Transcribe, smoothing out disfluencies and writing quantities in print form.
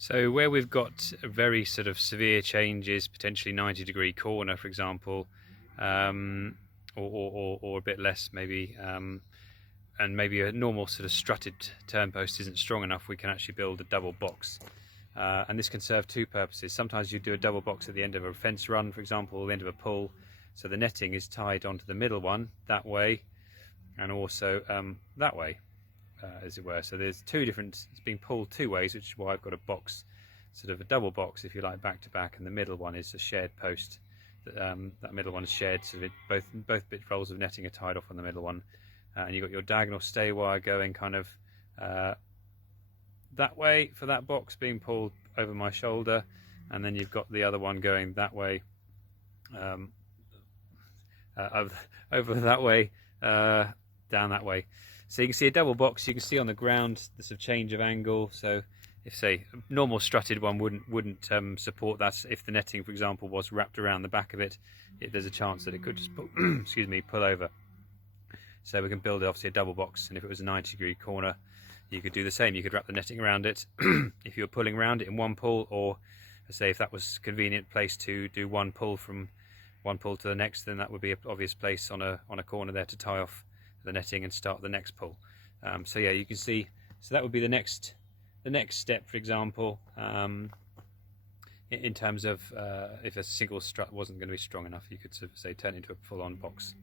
So where we've got very sort of severe changes, potentially 90-degree corner, for example, or a bit less maybe, and maybe a normal sort of strutted turnpost isn't strong enough, we can actually build a double box. And this can serve two purposes. Sometimes you do a double box at the end of a fence run, for example, or the end of a pull, so the netting is tied onto the middle one that way, and also that way. As it were. So there's two different, it's being pulled two ways, which is why I've got a box, sort of a double box if you like, back to back, and the middle one is a shared post. That middle one is shared, so that both bit rolls of netting are tied off on the middle one, and you've got your diagonal stay wire going kind of that way for that box being pulled over my shoulder, and then you've got the other one going that way, over that way, down that way. So you can see a double box. You can see on the ground there's a change of angle. So if, say, a normal strutted one wouldn't support that, if the netting, for example, was wrapped around the back of it, there's a chance that it could just pull, pull over. So we can build obviously a double box, and if it was a 90-degree corner, you could do the same. You could wrap the netting around it if you were pulling around it in one pull, or say if that was a convenient place to do one pull from one pull to the next, then that would be an obvious place on a corner there to tie off the netting and start the next pull. So yeah, you can see, so that would be the next step, for example, in terms of if a single strut wasn't going to be strong enough, you could sort of say turn it into a full-on box.